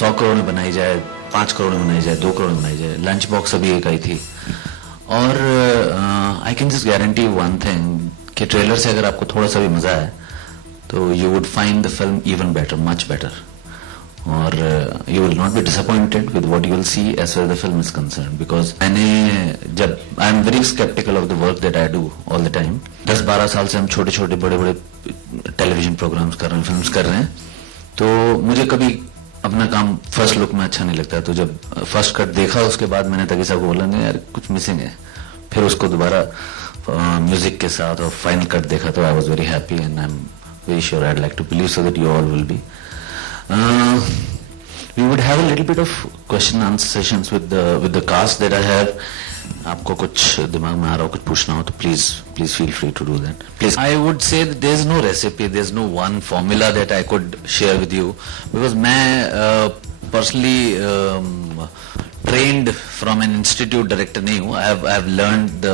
100 करोड़ में बनाई जाए, 5 करोड़ में बनाई जाए, 2 करोड़ में बनाई जाए, लंच बॉक्स अभी एक आई थी। और I can just guarantee one thing कि ट्रेलर से अगर आपको थोड़ा सा भी मजा आए तो you would find the film even better, much better, और you will not be disappointed with what you will see as far the film is concern. Because मैंने जब I am very skeptical of the work that I do all the time. 10-12 साल से हम छोटे छोटे बड़े बड़े टेलीविजन प्रोग्राम्स कर रहे हैं, फिल्म्स कर रहे हैं, तो मुझे कभी अपना काम फर्स्ट लुक में अच्छा नहीं लगता। तो जब फर्स्ट कट देखा उसके बाद मैंने तकी साहब को बोला नहीं यार कुछ मिसिंग है, फिर उसको दोबारा म्यूजिक के साथ और फाइनल कट देखा तो I was very happy and I am very sure I like to believe so that you all will be we would have a little bit of question and answer sessions with the cast that I have. आपको कुछ दिमाग में आ रहा हो, कुछ पूछना हो तो please feel free to do that. Please. I would say that there is no recipe, there is no one formula that I could share with you because मैं personally trained from an institute director नहीं हूँ. I have learned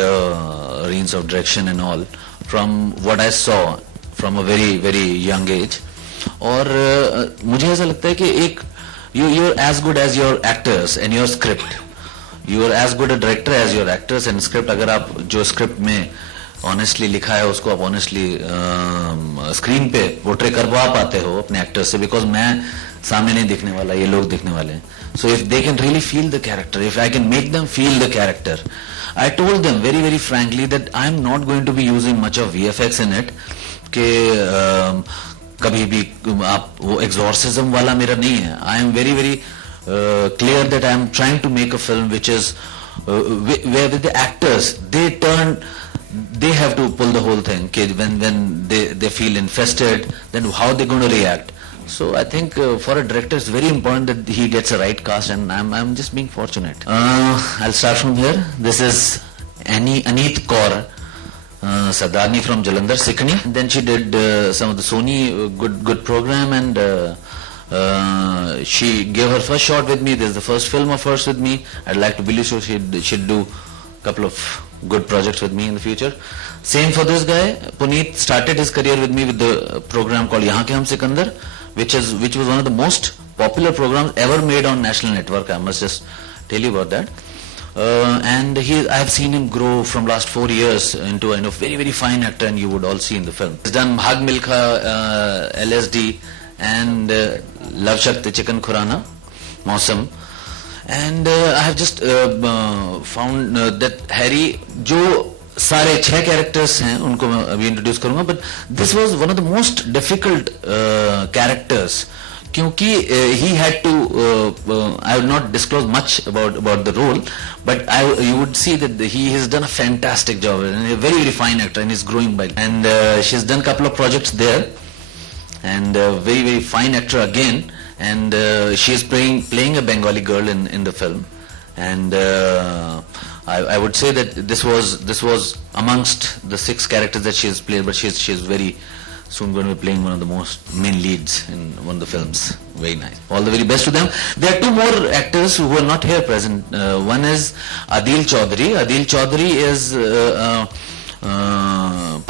the reins of direction and all from what I saw from a very very young age. और मुझे ऐसा लगता है कि एक you are as good as your actors and your script, you are as good a director as your actors and script. अगर आप जो स्क्रिप्ट में ऑनेस्टली लिखा है उसको आप ऑनेस्टली स्क्रीन पे पोर्ट्रे करवा पाते हो अपने एक्टर्स से, बिकॉज मैं सामने नहीं दिखने वाला, ये लोग दिखने वाले हैं। So if they can really feel the character, if I can make them feel the character, I told them very very frankly that I am not going to be using much of VFX in it, कि कभी भी आप वो exorcism वाला मेरा नहीं है। I am very very clear that I am trying to make a film which is where with the actors they have to pull the whole thing. When they feel infested, then how they going to react? So I think for a director it's very important that he gets a right cast, and I'm just being fortunate. I'll start from here. This is Aneet Kaur Sadani from Jalandhar, Sikni. Then she did some of the Sony good program, and she gave her first shot with me. This is the first film of hers with me. I'd like to believe so she'd do a couple of good projects with me in the future. Same for this guy. Puneet started his career with me with the program called Yahan Ke Hum Sikandar, which was one of the most popular programs ever made on National Network. I must just tell you about that. And I have seen him grow from last 4 years into a very very fine actor, and you would all see in the film. He's done Bhag Milkha, LSD, and Love Shakti Chicken Khurana, Mausam. And I have just found that Harry, जो सारे 6 characters हैं उनको मैं अभी introduce करूंगा, but this was one of the most difficult characters, क्योंकि he had to I will not disclose much about the role, but you would see that he has done a fantastic job, and a very very fine actor, and he's growing by, and she's done a couple of projects there, and very very fine actor again, and she is playing a Bengali girl in the film, and I would say that this was amongst the 6 characters that she has played, but she's very soon going to be playing one of the most main leads in one of the films. Very nice. All the very best to them. There are 2 more actors who are not here present. One is Adil Chaudhary. Adil Chaudhary is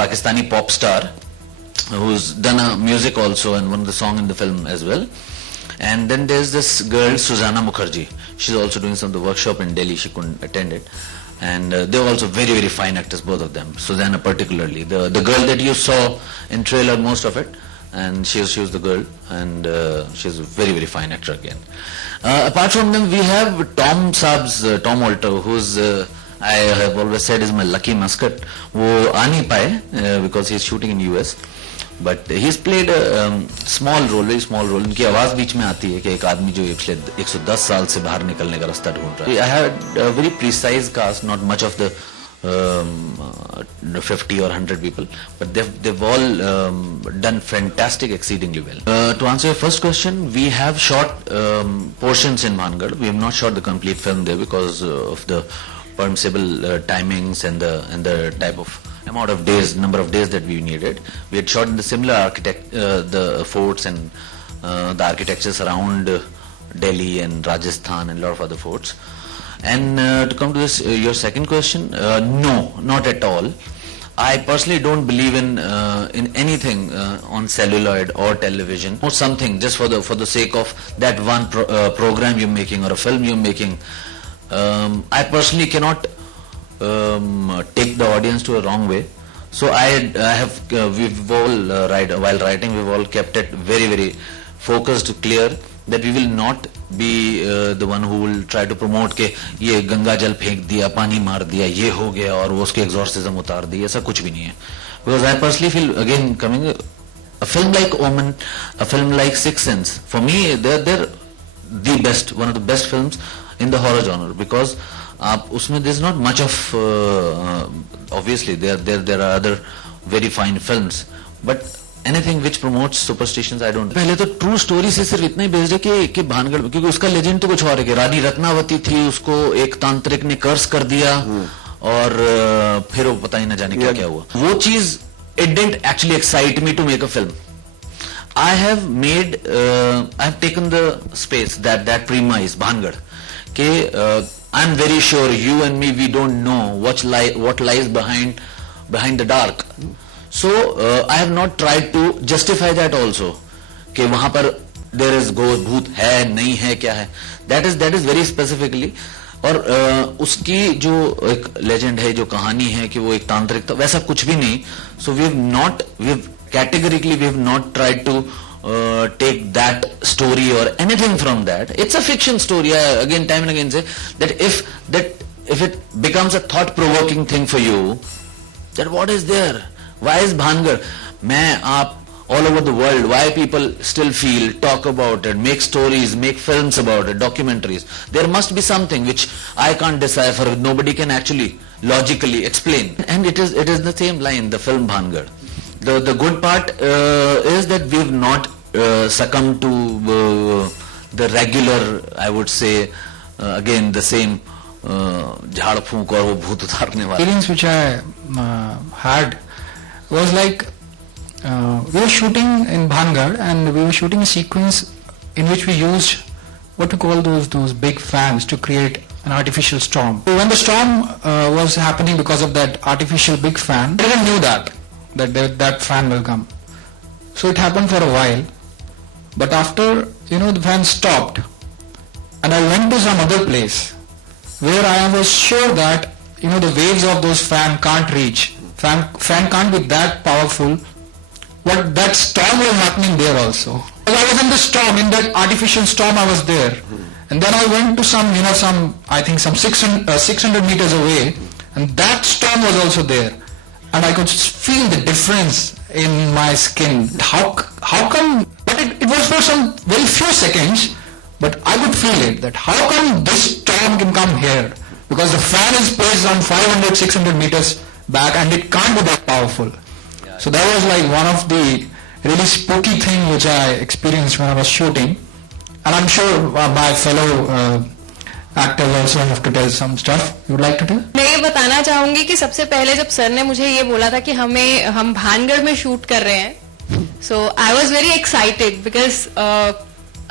Pakistani pop star who's done a music also and one of the song in the film as well. And then there's this girl Susanna Mukherjee. She's also doing some of the workshop in Delhi. She couldn't attend it, and they're also very very fine actors, both of them. Susanna particularly, the girl that you saw in trailer, most of it, and she was the girl, and she's a very very fine actor again. Apart from them, we have Tom Alter, who's I have always said is my lucky mascot. वो आ नहीं पाए because he's shooting in US. But he's played a small role, very small role. उनकी आवाज बीच में आती है कि एक आदमी जो 110 साल से बाहर निकलने का रास्ता ढूंढ रहा है. I had a very precise cast, not much of the 50 or 100 people, but they've all done fantastic, exceedingly well. To answer your first question, we have shot portions in Mangarh. We have not shot the complete film there because of the permissible timings and the type of number of days that we needed. We had shot in the similar the forts and the architectures around Delhi and Rajasthan and a lot of other forts. And to come to this, your second question, no, not at all. I personally don't believe in anything on celluloid or television or something just for the sake of that one program you're making or a film you're making. I personally cannot take the audience to a wrong way. So I have we've all while writing we've all kept it very very focused, clear that we will not be the one who will try to promote के ये गंगा जल फेंक दिया, पानी मार दिया, ये हो गया और वो उसके exorcism उतार दिया, ऐसा कुछ भी नहीं है. Because I personally feel, again coming, a film like Omen, a film like Sixth Sense, for me they're the best, one of the best films in the horror genre, because आप उसमें there's not much of obviously there are other very fine films, but anything which promotes superstitions I don't. पहले तो true story से सिर्फ इतना ही based है कि भानगढ़, क्योंकि उसका लेजेंड तो कुछ और है कि रानी रत्नावती थी, उसको एक तांत्रिक ने कर्स कर दिया और फिर वो पता ही ना जाने क्या क्या हुआ. वो चीज it didn't actually excite me to make a film. I have made I have taken the space that premise Bhangarh कि I'm very sure you and me we don't know what lies behind the dark. So I have not tried to justify that also कि वहां पर there is ghost, भूत है नहीं है क्या है. That is very specifically. और उसकी जो एक लेजेंड है, जो कहानी है कि वो एक तांत्रिक था, वैसा कुछ भी नहीं. So we've categorically not tried to take that story or anything from that. It's a fiction story. I again time and again say that if it becomes a thought-provoking thing for you, that what is there? Why is Bhangar? मैं आप all over the world, why people still feel, talk about it, make stories, make films about it, documentaries. There must be something which I can't decipher, nobody can actually logically explain. And it is the same line, the film Bhangar. The good part is that we've not succumbed to the regular, I would say, again the same झाड़ फूंक और वो भूत उतारने वाला. Experience which I had was like we were shooting in Bhangar and we were shooting a sequence in which we used what we call those big fans to create an artificial storm. So when the storm was happening because of that artificial big fan, I didn't know that fan will come. So it happened for a while, but after the fan stopped and I went to some other place where I was sure that the waves of those fan can't reach. Fan can't be that powerful, but that storm was happening there also. I was in the storm, in that artificial storm I was there. And then I went to some 600 meters away, and that storm was also there. And I could feel the difference in my skin. How come, but it was for some very few seconds, but I could feel it, that how come this storm can come here? Because the fan is placed on 500, 600 meters back and it can't be that powerful. So that was like one of the really spooky thing which I experienced when I was shooting. And I'm sure my fellow actors also have to tell some stuff. You would like to tell? मैं ये बताना चाहूंगी कि सबसे पहले जब sir ने मुझे ये बोला था कि हम भानगढ़ में शूट कर रहे हैं, so I was very excited because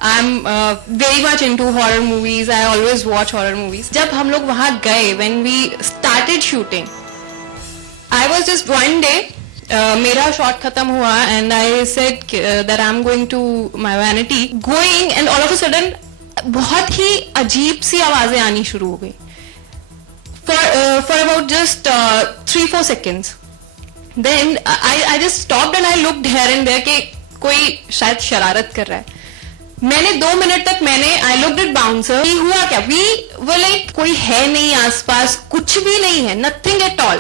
I'm very much into horror movies. I always watch horror movies. जब हम लोग वहाँ गए, when we started shooting, I was just one day, मेरा शॉट खत्म हुआ and I said that I'm going to my vanity, going and all of a sudden बहुत ही अजीब सी आवाजें आनी शुरू हो गई for about just 3-4 seconds. Then I just stopped and I looked here and there कि कोई शायद शरारत कर रहा है. मैंने 2 मिनट तक I looked at bouncer, हुआ क्या? We were like कोई है नहीं आसपास, कुछ भी नहीं है, nothing at all.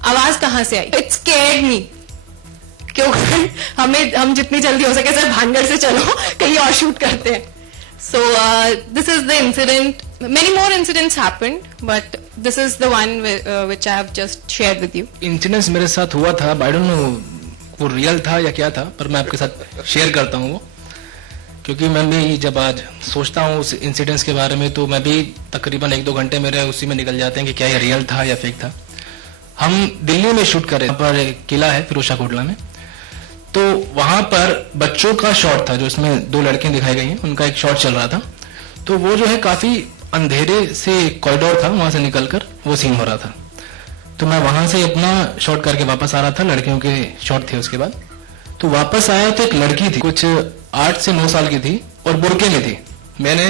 आवाज कहां से आई? It scared me. क्योंकि हम जितनी जल्दी हो सके सर भानगढ़ से चलो कहीं और शूट करते हैं. So this is the incident. Many more incidents happened, but this is the one which I have just shared with you. Incidents मेरे साथ हुआ था, I don't know वो रियल था या क्या था, पर मैं आपके साथ शेयर करता हूँ वो, क्योंकि मैं भी जब आज सोचता हूँ उस इंसिडेंट्स के बारे में तो मैं भी तकरीबन 1-2 घंटे मेरे उसी में निकल जाते हैं कि क्या ये रियल था या फेक था. हम दिल्ली में शूट कर रहे पर एक किला है फिरोजा कोटला में, तो वहां पर बच्चों का शॉट था, जो इसमें 2 लड़कियां दिखाई गई हैं, उनका एक शॉट चल रहा था. तो वो जो है काफी अंधेरे से कॉरिडोर था, वहां से निकलकर वो सीन हो रहा था. तो मैं वहां से अपना शॉट करके वापस आ रहा था, लड़कियों के शॉट थे उसके बाद। तो वापस आया तो एक लड़की थी, कुछ 8 से 9 साल की थी और बुरके में थी। मैंने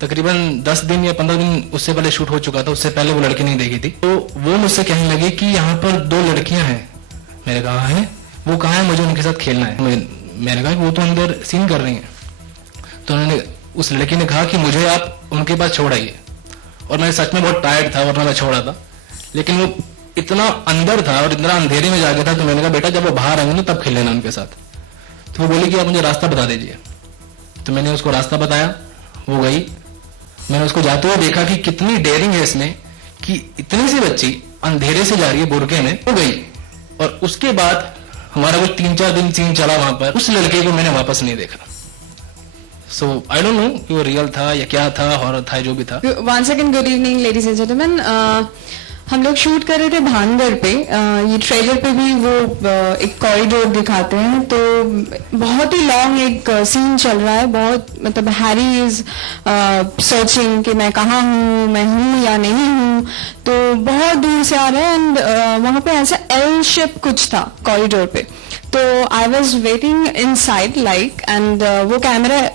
तकरीबन 10 दिन या 15 दिन उससे पहले शूट हो चुका था, उससे पहले वो लड़की नहीं देखी थी। तो वो मुझसे कहने लगी कि यहाँ पर 2 लड़कियां हैं। मैंने कहा है, वो कहाँ है, मुझे उनके साथ खेलना है। मैंने कहा कि वो तो अंदर सीन कर रही हैं। तो उन्होंने, उस लड़की ने कहा कि मुझे आप उनके पास छोड़ आइए। और मैं सच में बहुत टायर्ड था वरना मैं छोड़ा था, लेकिन वो इतना अंदर था और इतना अंधेरे में जाके था। तो मैंने कहा बेटा जब वो बाहर आएंगे ना तब खेल लेना उनके साथ। तो वो बोली कि आप मुझे रास्ता बता दीजिए। तो मैंने उसको रास्ता बताया, वो गई। मैंने उसको जाते हुए देखा कि कितनी डेयरिंग है इसमें, कि इतनी सी बच्ची अंधेरे से जा रही है बुरके में, वो गई। और उसके बाद हमारा कुछ 3-4 दिन सीन चला वहां पर। उस लड़के को मैंने वापस नहीं देखा। सो आई डोंट नो कि वो रियल था या क्या था, हॉरर था, जो भी था। Once again, good evening, ladies and gentlemen. हम लोग शूट कर रहे थे भानगढ़ पे। ये ट्रेलर पे भी वो एक कॉरिडोर दिखाते हैं, तो बहुत ही लॉन्ग एक सीन चल रहा है। बहुत मतलब हैरी इज सर्चिंग कि मैं कहाँ हूँ, मैं हूँ या नहीं हूँ। तो बहुत दूर से आ रहे हैं एंड वहां पे ऐसा एल शेप कुछ था कॉरिडोर पे। तो I was waiting in side like, and वो कैमरा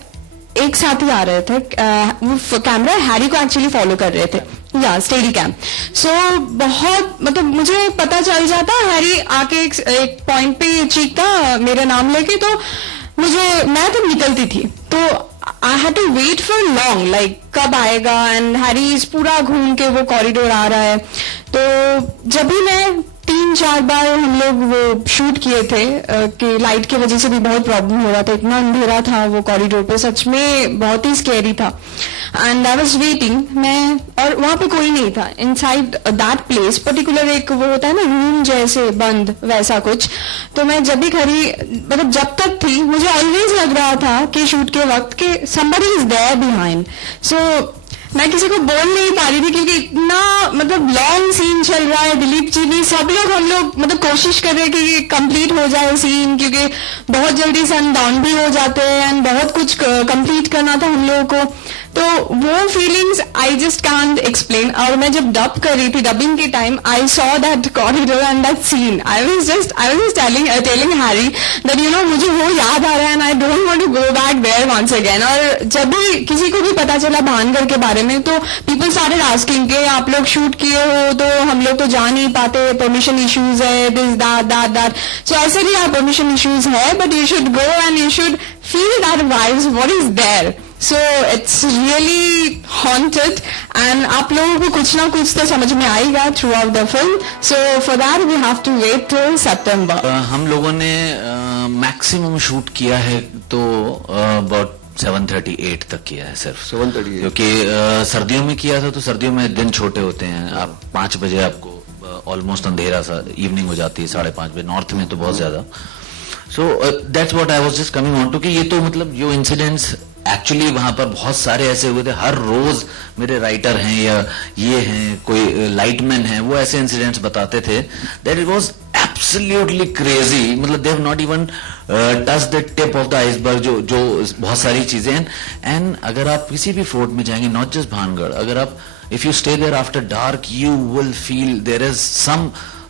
एक साथ ही आ रहे थे। वो कैमरा हैरी को एक्चुअली फॉलो कर रहे थे, या स्टेडी कैम। सो बहुत मतलब मुझे पता चल जाता, हैरी आके एक पॉइंट पे चीखता मेरा नाम लेके, तो मैं तो निकलती थी। तो I had to wait for long, like कब आएगा। एंड हैरी पूरा घूम के वो कॉरिडोर आ रहा है। तो जब भी मैं 3-4 बार हम लोग वो शूट किए थे कि लाइट की वजह से भी बहुत प्रॉब्लम हो रहा था, इतना अंधेरा था वो कॉरिडोर पे, सच में बहुत ही स्कैरी था। एंड आई वाज वेटिंग, मैं, और वहां पे कोई नहीं था इनसाइड दैट प्लेस पर्टिकुलर। एक वो होता है ना रूम जैसे बंद, वैसा कुछ। तो मैं जब भी खड़ी, मतलब जब तक थी, मुझे ऑलवेज लग रहा था कि शूट के वक्त कि somebody is there behind. So मैं किसी को बोल नहीं पा रही थी क्योंकि इतना मतलब लॉन्ग सीन चल रहा है। दिलीप जी भी, सब लोग, हम लोग मतलब कोशिश कर रहे हैं कि कंप्लीट हो जाए सीन, क्योंकि बहुत जल्दी सन डाउन भी हो जाते हैं एंड बहुत कुछ कंप्लीट करना था हम लोगों को। तो वो feelings I just can't explain. और मैं जब डब कर रही थी, डबिंग के time I saw that corridor and that scene, I was just telling Harry that you know मुझे वो याद आ रहा है and I don't want to go back there once again. और जब भी किसी को भी पता चला भानगढ़ के बारे में, तो पीपल स्टार्टेड आस्किंग कि आप लोग शूट किए हो तो हम लोग तो जा नहीं पाते, परमिशन इश्यूज है, दिस दैट। सो ऐसे भी आप परमिशन इश्यूज है, but you should go and you should feel that vibes, what is there. So it's really haunted and आप लोगों को कुछ ना कुछ तो समझ में आएगा throughout the film. So for that we have to wait till September. हम लोगों ने मैक्सिमम शूट किया है तो about 7:38 तक किया है सिर्फ। 7:38 क्योंकि सर्दियों में किया था, तो सर्दियों में दिन छोटे होते हैं। आप 5 बजे आपको ऑलमोस्ट अंधेरा सा इवनिंग हो जाती है, 5:30 बजे। नॉर्थ में तो बहुत ज्यादा। So that's what I was just coming on to कि ये तो मतलब जो इंसिडेंट्स एक्चुअली वहां पर बहुत सारे ऐसे हुए थे। हर रोज मेरे राइटर हैं या ये हैं, कोई लाइटमैन हैं, वो ऐसे इंसिडेंट्स बताते थे that it was absolutely crazy. मतलब they have not even touch the tip of the iceberg, जो बहुत सारी चीजें हैं। एंड अगर आप किसी भी फोर्ट में जाएंगे, नॉट जस्ट भानगढ़, अगर आप if you stay there after dark, you will feel there is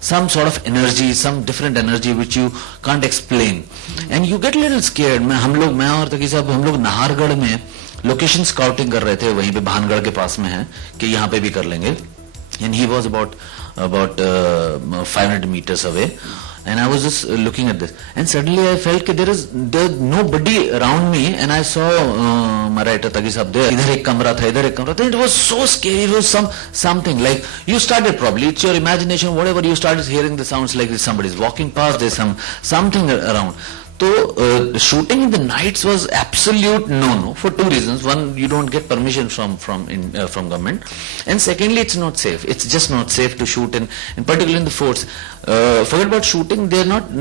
some sort of energy, some different energy which you can't explain, and you get a little scared. मैं और तकी साहब, हम लोग नाहरगढ़ में लोकेशन स्काउटिंग कर रहे थे, वहीं पे भानगढ़ के पास में है कि यहाँ पे भी कर लेंगे, and he was about 500 meters away. And I was just looking at this, and suddenly I felt that there nobody around me, and I saw my writer Tagi sahab there. इधर एक कमरा था, it was so scary. It was something like you started, probably it's your imagination, whatever, you started hearing the sounds like somebody's walking past, there's something around. So shooting in the nights was absolute no for 2 reasons. One, you don't get permission from government, and secondly, it's not safe. It's just not safe to shoot in particularly in the forts. Forget about shooting.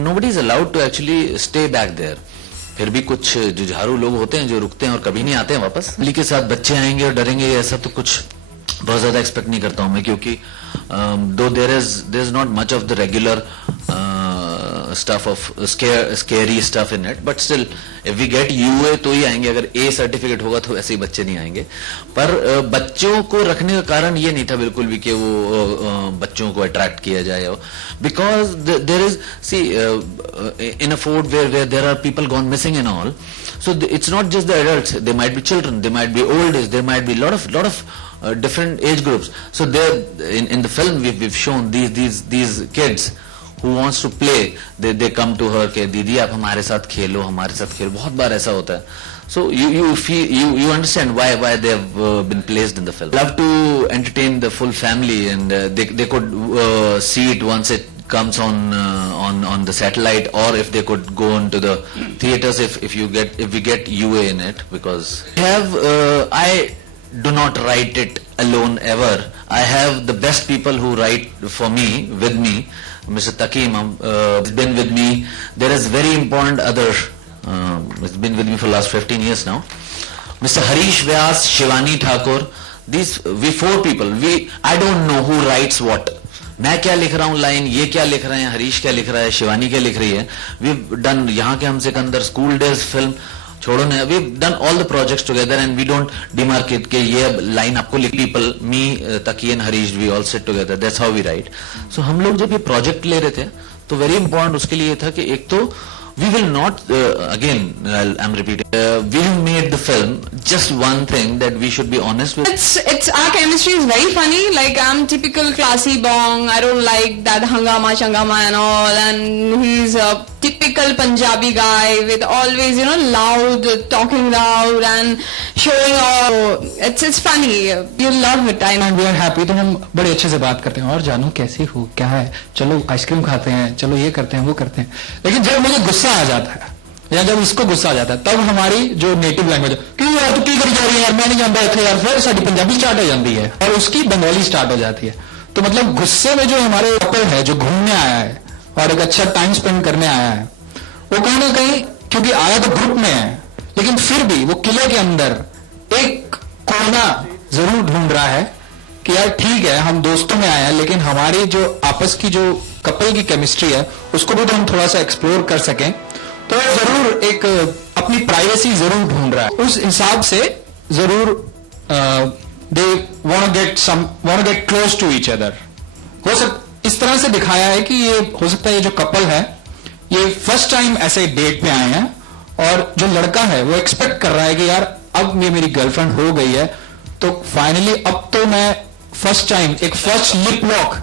Nobody is allowed to actually stay back there. फिर भी कुछ जुझारू लोग होते हैं जो रुकते हैं और कभी नहीं आते हैं वापस। फैमिली के साथ बच्चे आएंगे और डरेंगे, ऐसा तो कुछ बहुत ज्यादा एक्सपेक्ट नहीं करता हूं मैं, क्योंकि though there is not much of the regular stuff of scary stuff in it, but still if we get UA तो ही आएंगे, अगर A सर्टिफिकेट होगा तो ऐसे ही बच्चे नहीं आएंगे. पर बच्चों को रखने का कारण ये नहीं था बिल्कुल भी कि वो बच्चों को अट्रैक्ट किया जाए, because there is, see, in a fort where there are people gone missing and all, so it's not just the adults, they might be children, they might be old age, there might be lot of different age groups. So there in the film we've shown these kids who wants to play, they come to her कि दीदी आप हमारे साथ खेलो, हमारे साथ खेलो. बहुत बार ऐसा होता है. So you feel, you understand why they have been placed in the film. Love to entertain the full family, and they could see it once it comes on the satellite, or if they could go into the theaters if we get UA in it, because I do not write it alone ever. I have the best people who write for me, with me. Mr. Takim has been with me. There is very important other, it's been with me for last 15 years now. Mr. Harish Vyas, Shivani Thakur, we 4 people, I don't know who writes what. मैं क्या लिख रहा हूँ line, ये क्या लिख रहे हैं, हरीश क्या लिख रहा है, शिवानी क्या लिख रही है. We've done यहाँ के हमसे अंदर स्कूल डेज फिल्म छोड़ो ना, we've done all the projects together and we don't demarcate कि ये लाइन आपको लिख. People, me, Taki and Harish, we all sit together. That's how we write. So हम लोग जब ये project ले रहे थे तो very important उसके लिए था कि एक तो we will not, again I'm repeating, we have made the film just one thing that we should be honest with. It's our chemistry is very funny. Like, I'm typical classy bong, I don't like that hangama changama and all, and he's a typical Punjabi guy with always, you know, loud, talking loud and showing off. It's funny, you'll love it. I know. And we are happy, तो हम बड़े अच्छे से बात करते हैं, और जानू कैसी हो, क्या है, चलो आइसक्रीम खाते हैं, चलो ये करते हैं, वो करते हैं. लेकिन जब मुझे गुस्सा आ जाता है या जब इसको गुस्सा आ जाता है, तब हमारी जो नेटिव लैंग्वेज, क्यों यार तू की करी जा रही है यार, मैं नहीं जानता इतने यार, फिर साडी पंजाबी स्टार्ट हो जाती है और उसकी बंगाली स्टार्ट हो जाती है. तो मतलब गुस्से में जो हमारे कपल है, जो घूमने आया है और एक अच्छा टाइम स्पेंड करने आया है, वो कहीं ना कहीं, क्योंकि आया तो ग्रुप में है, लेकिन फिर भी वो किले के अंदर एक कोना जरूर ढूंढ रहा है कि यार ठीक है हम दोस्तों में आए हैं, लेकिन हमारी जो आपस की जो कपल की केमिस्ट्री है उसको भी तो हम थोड़ा सा एक्सप्लोर कर सकें. तो जरूर एक अपनी प्राइवेसी जरूर ढूंढ रहा है. उस हिसाब से जरूर they want get close to each other. इस तरह से दिखाया है कि ये हो सकता है ये जो कपल है ये फर्स्ट टाइम ऐसे डेट पे आए हैं, और जो लड़का है वो एक्सपेक्ट कर रहा है कि यार अब ये मेरी गर्लफ्रेंड हो गई है, तो फाइनली अब तो मैं फर्स्ट टाइम एक फर्स्ट लिप लॉक